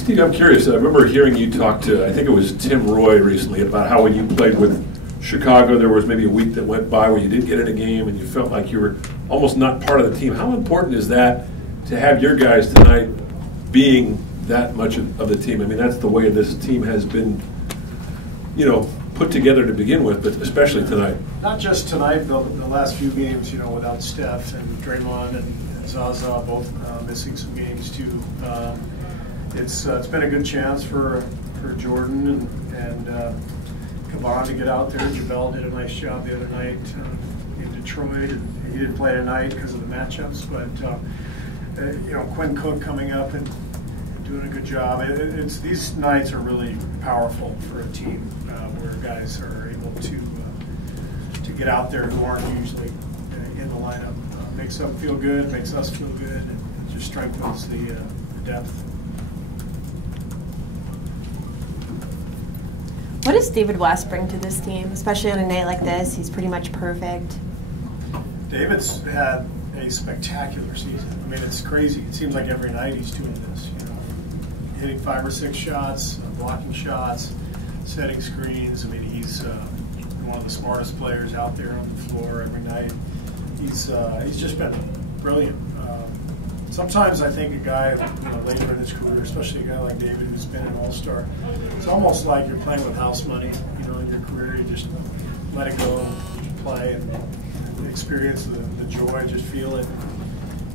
Steve, I'm curious. I remember hearing you talk to, I think it was Tim Roy recently, about how when you played with Chicago, there was maybe a week that went by where you didn't get in a game and you felt like you were almost not part of the team. How important is that to have your guys tonight being that much of the team? I mean, that's the way this team has been, you know, put together to begin with, but especially tonight. Not just tonight, the last few games, you know, without Steph and Draymond and Zaza both missing some games too. It's been a good chance for Jordan and Caban to get out there. Jabel did a nice job the other night in Detroit, and he didn't play tonight because of the matchups. But you know, Quinn Cook coming up and doing a good job. These nights are really powerful for a team where guys are able to get out there who aren't usually in the lineup. Makes them feel good, makes us feel good, and it just strengthens the depth. What does D.West bring to this team, especially on a night like this? He's pretty much perfect. David's had a spectacular season. I mean, it's crazy. It seems like every night he's doing this. You know, hitting 5 or 6 shots, blocking shots, setting screens. I mean, he's one of the smartest players out there on the floor every night. He's just been brilliant. Sometimes I think a guy, you know, later in his career, especially a guy like David who's been an all-star, it's almost like you're playing with house money. You know, in your career, you just let it go, and play, and experience the joy, just feel it.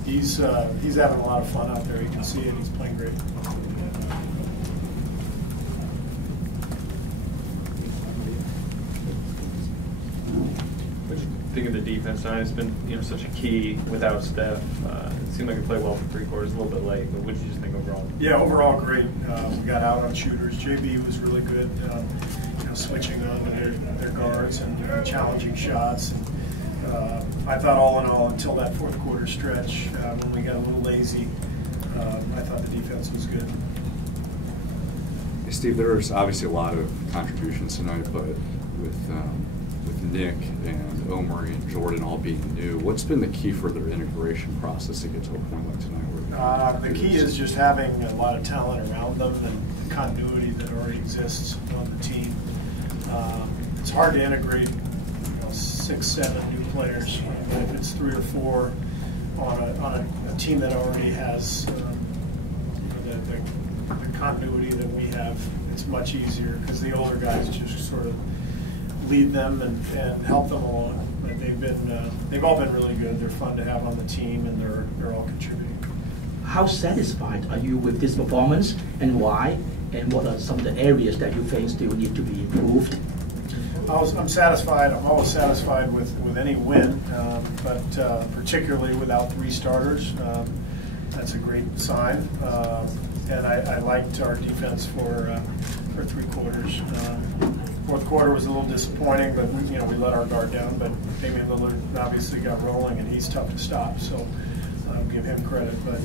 He's having a lot of fun out there. You can see it. He's playing great. Think of the defense tonight. It's been, you know, such a key without Steph. It seemed like we played well for 3 quarters, a little bit late, but what did you just think overall? Yeah, overall great. We got out on shooters. JB was really good, you know, switching on their guards and challenging shots. And, I thought all in all, until that 4th quarter stretch, when we got a little lazy, I thought the defense was good. Hey Steve, there's obviously a lot of contributions tonight, but with Nick and Omri and Jordan all being new, what's been the key for their integration process to get to a point like tonight? The key is just having a lot of talent around them and the continuity that already exists on the team. It's hard to integrate, you know, 6, 7 new players. But if it's 3 or 4 on a team that already has you know, the continuity that we have, it's much easier because the older guys just sort of lead them and help them along. But they've all been really good. They're fun to have on the team, and they're all contributing. How satisfied are you with this performance, and why? And what are some of the areas that you think still need to be improved? I'm satisfied. I'm always satisfied with any win, but particularly without 3 starters, that's a great sign. And I liked our defense for 3 quarters. 4th quarter was a little disappointing, but you know, we let our guard down. But Damian Lillard obviously got rolling, and he's tough to stop. So I'll give him credit. But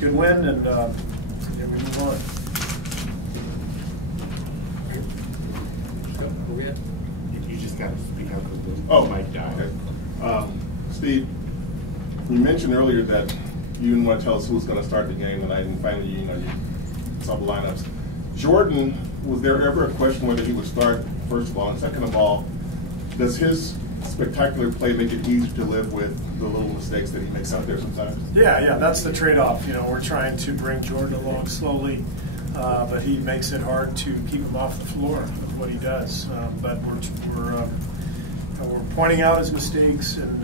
good win, and we move on. You just got to speak out. Oh, Mike died. Okay. Steve, you mentioned earlier that you didn't want to tell us who was going to start the game tonight, and finally, you saw the lineups. Jordan, was there ever a question whether he would start, first of all, and second of all, does his spectacular play make it easier to live with the little mistakes that he makes out there sometimes? Yeah, that's the trade-off. You know, we're trying to bring Jordan along slowly, but he makes it hard to keep him off the floor with what he does. But we're pointing out his mistakes and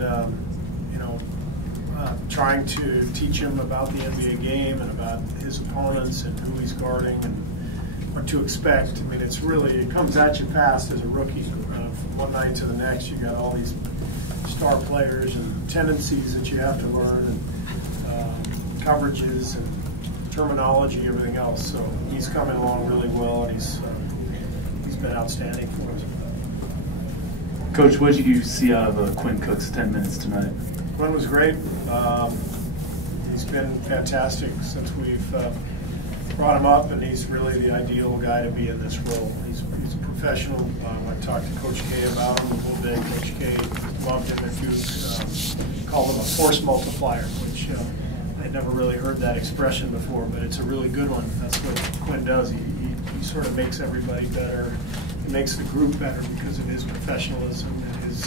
you know, trying to teach him about the NBA game and about his opponents and who he's guarding and what to expect. I mean, it comes at you fast as a rookie. From one night to the next, you got all these star players and tendencies that you have to learn, and coverages and terminology, everything else. So he's coming along really well, and he's been outstanding for us. Coach, what did you see out of Quinn Cook's 10 minutes tonight? Quinn was great. He's been fantastic since we've brought him up, and he's really the ideal guy to be in this role. He's a professional. I talked to Coach K about him a little bit. Coach K loved him at Duke. Called him a force multiplier, which I never really heard that expression before, but it's a really good one. That's what Quinn does. He sort of makes everybody better. He makes the group better because of his professionalism and his